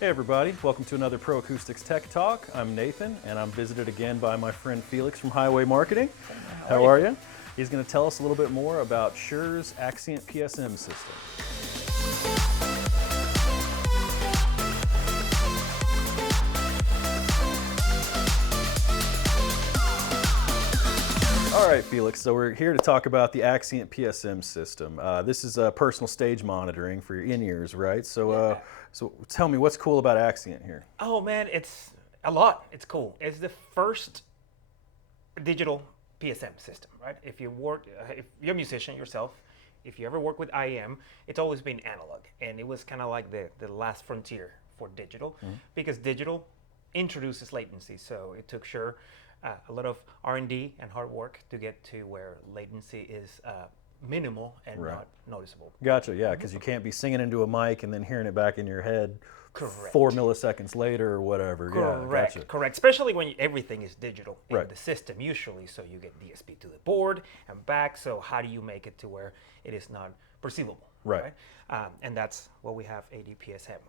Hey everybody, welcome to another Pro Acoustics Tech Talk. I'm Nathan, and I'm visited again by my friend Felix from Highway Marketing. How are you? He's going to tell us a little bit more about Shure's Axient PSM system. All right, Felix, so we're here to talk about the Axient PSM system. This is personal stage monitoring for your in-ears, right? So, so tell me, what's cool about Axient here? Oh man, it's a lot. It's cool. It's the first digital PSM system, right? If you're a musician yourself, if you ever work with IEM, it's always been analog, and it was kind of like the last frontier for digital, because digital introduces latency. So it took Shure a lot of R&D and hard work to get to where latency is minimal and not noticeable. Gotcha, yeah, because you can't be singing into a mic and then hearing it back in your head 4 milliseconds later or whatever. Correct, yeah, gotcha. correct. Especially when everything is digital in the system usually, so you get DSP to the board and back, so how do you make it to where it is not perceivable? Right. And that's what we have ADPSM.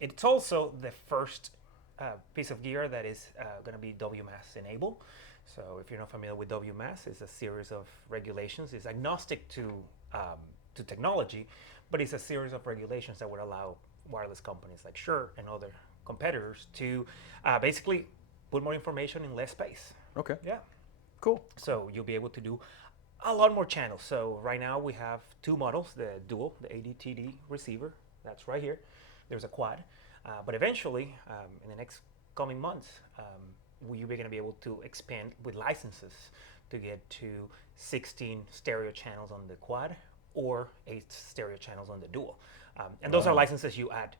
It's also the first piece of gear that is going to be WMAS enabled. So if you're not familiar with WMAS, it's a series of regulations. It's agnostic to technology, but it's a series of regulations that would allow wireless companies like Shure and other competitors to basically put more information in less space. Okay. Yeah. Cool. So you'll be able to do a lot more channels. So right now we have two models, the dual, the ADTD receiver, that's right here. There's a quad. But eventually, in the next coming months, we're going to be able to expand with licenses to get to 16 stereo channels on the quad or 8 stereo channels on the dual. And those are licenses you add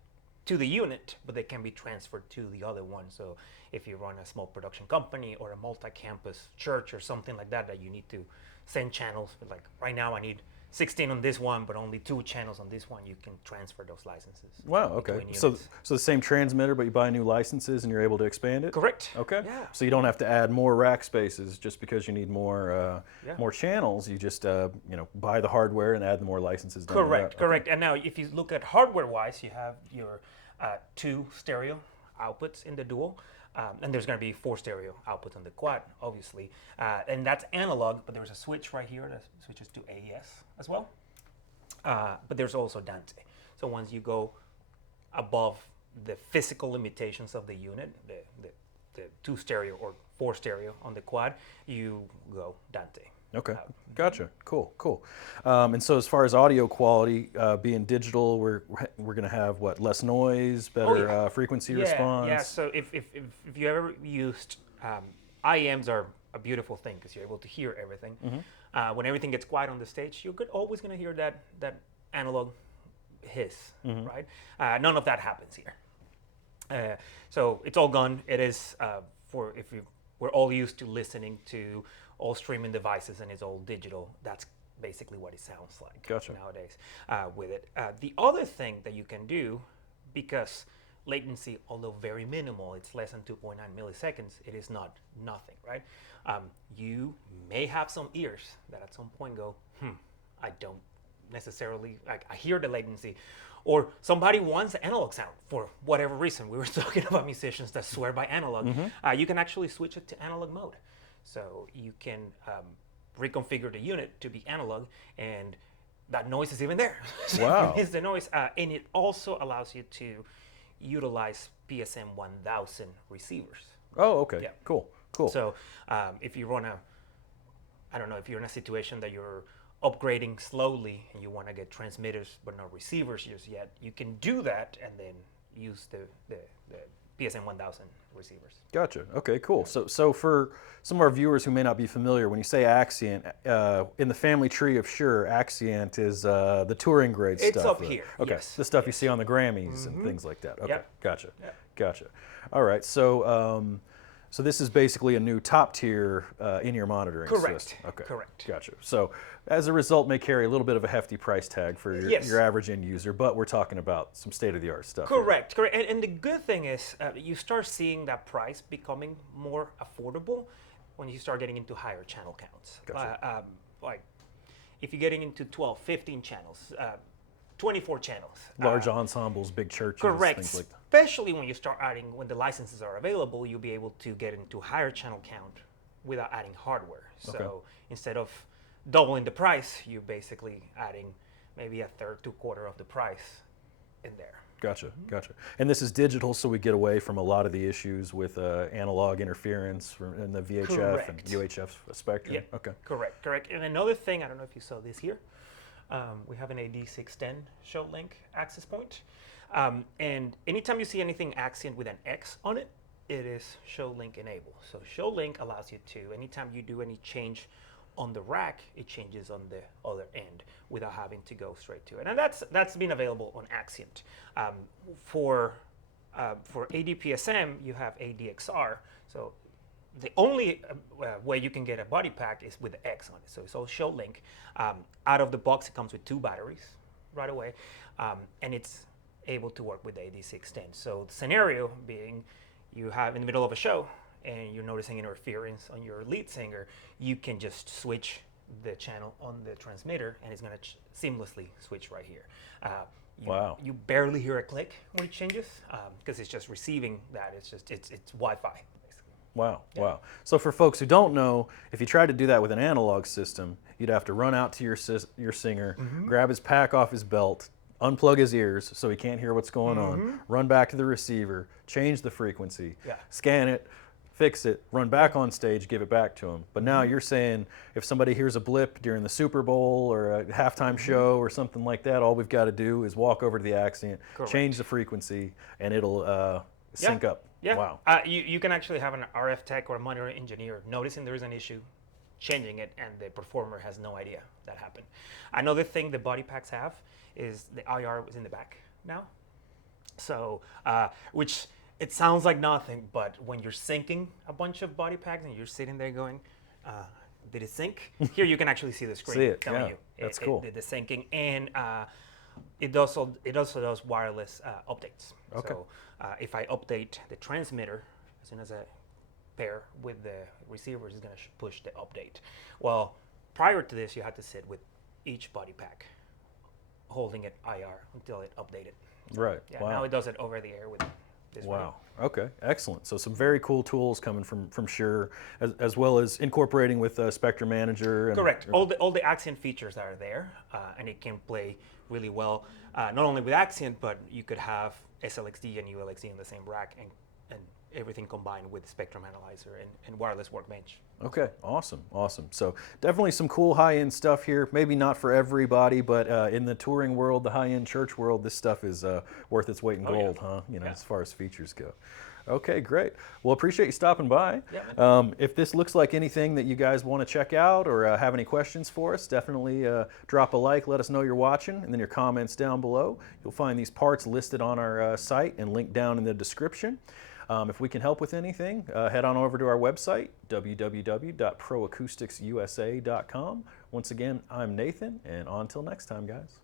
to the unit, but they can be transferred to the other one. So if you run a small production company or a multi-campus church or something like that, that you need to send channels, like right now I need 16 on this one, but only 2 channels on this one, you can transfer those licenses. Wow, okay. So the same transmitter, but you buy new licenses and you're able to expand it? Correct. Okay. Yeah. So you don't have to add more rack spaces just because you need more more channels. You just buy the hardware and add the more licenses down Correct, correct. Okay. And now if you look at hardware-wise, you have your 2 stereo outputs in the dual. And there's going to be 4 stereo outputs on the quad, obviously. And that's analog, but there's a switch right here that switches to AES as well. But there's also Dante. So once you go above the physical limitations of the unit, the 2 stereo or 4 stereo on the quad, you go Dante. Okay, gotcha. Cool, cool. And so as far as audio quality, being digital, we're going to have what, less noise, better frequency response? Yeah, so if you ever used, IEMs are a beautiful thing because you're able to hear everything. When everything gets quiet on the stage, you're always going to hear that analog hiss, right? None of that happens here. So it's all gone. It is we're all used to listening to all streaming devices and it's all digital. That's basically what it sounds like nowadays with it. The other thing that you can do, because latency, although very minimal, it's less than 2.9 milliseconds, it is not nothing, right? You may have some ears that at some point go, I don't necessarily, I hear the latency. Or somebody wants analog sound for whatever reason. We were talking about musicians that swear by analog. You can actually switch it to analog mode. So you can reconfigure the unit to be analog, and that noise is even there. So wow. It's the noise. And it also allows you to utilize PSM 1000 receivers. Oh, okay. Yeah. Cool, cool. So if you run I don't know, if you're in a situation that you're upgrading slowly and you want to get transmitters but not receivers just yet, you can do that and then use the PSM 1000 receivers. Gotcha. Okay, cool. So for some of our viewers who may not be familiar, when you say Axient, in the family tree of Shure, Axient is the touring grade stuff. It's up here. Okay, yes. The stuff you see on the Grammys and things like that. Okay, gotcha. Yep. Gotcha. All right, so so this is basically a new top tier in-ear monitoring system. Okay. Correct. Gotcha. So as a result, may carry a little bit of a hefty price tag for your average end user, but we're talking about some state-of-the-art stuff. Correct. Correct. And the good thing is you start seeing that price becoming more affordable when you start getting into higher channel counts. Gotcha. Like if you're getting into 12, 15 channels, 24 channels. Large ensembles, big churches, Correct. things like that. Especially when you start adding, when the licenses are available, you'll be able to get into higher channel count without adding hardware. So instead of doubling the price, you're basically adding maybe a third to quarter of the price in there. Gotcha, gotcha. And this is digital, so we get away from a lot of the issues with analog interference and the VHF and UHF spectrum. Yeah, okay. Correct. And another thing, I don't know if you saw this here, we have an AD610 ShowLink access point. And anytime you see anything Axient with an X on it, it is ShowLink enabled. So ShowLink allows you to, anytime you do any change on the rack, it changes on the other end without having to go straight to it. And that's been available on Axient. For AD-PSM, you have ADXR. So the only way you can get a body pack is with the X on it. So it's all ShowLink. Out of the box, it comes with 2 batteries right away. And it's able to work with the AD610. So the scenario being you have in the middle of a show, and you're noticing interference on your lead singer, you can just switch the channel on the transmitter, and it's going to seamlessly switch right here. You barely hear a click when it changes because it's just receiving that. It's Wi-Fi. Basically. Wow, wow. So for folks who don't know, if you tried to do that with an analog system, you'd have to run out to your singer, grab his pack off his belt, unplug his ears so he can't hear what's going on, run back to the receiver, change the frequency, scan it, fix it, run back on stage, give it back to him. But now you're saying if somebody hears a blip during the Super Bowl or a halftime show or something like that, all we've got to do is walk over to the Axient, change the frequency, and it'll sync up. Yeah. Wow. You can actually have an RF tech or a monitor engineer noticing there is an issue, changing it, and the performer has no idea that happened. Another thing the body packs have is the IR is in the back now. So, which it sounds like nothing, but when you're syncing a bunch of body packs and you're sitting there going, did it sync? Here you can actually see the screen telling you. That's cool. It did the syncing, and it also does wireless updates. Okay. So if I update the transmitter, as soon as I pair with the receiver, it's going to push the update. Well, prior to this, you had to sit with each body pack, holding it IR until it updated. Right. Yeah. Now it does it over the air with this. Wow. Okay. Excellent. So some very cool tools coming from Shure, as well as incorporating with Spectrum Manager. Correct. All the Axient features are there, and it can play really well. Not only with Axient, but you could have SLXD and ULXD in the same rack, and everything combined with Spectrum Analyzer and wireless workbench. Okay, awesome. So definitely some cool high-end stuff here. Maybe not for everybody, but in the touring world, the high-end church world, this stuff is worth its weight in gold, huh? As far as features go. Okay, great. Well, appreciate you stopping by. Yeah, if this looks like anything that you guys want to check out or have any questions for us, definitely drop a like, let us know you're watching, and then your comments down below. You'll find these parts listed on our site and linked down in the description. If we can help with anything, head on over to our website, www.proacousticsusa.com. Once again, I'm Nathan, and until next time, guys.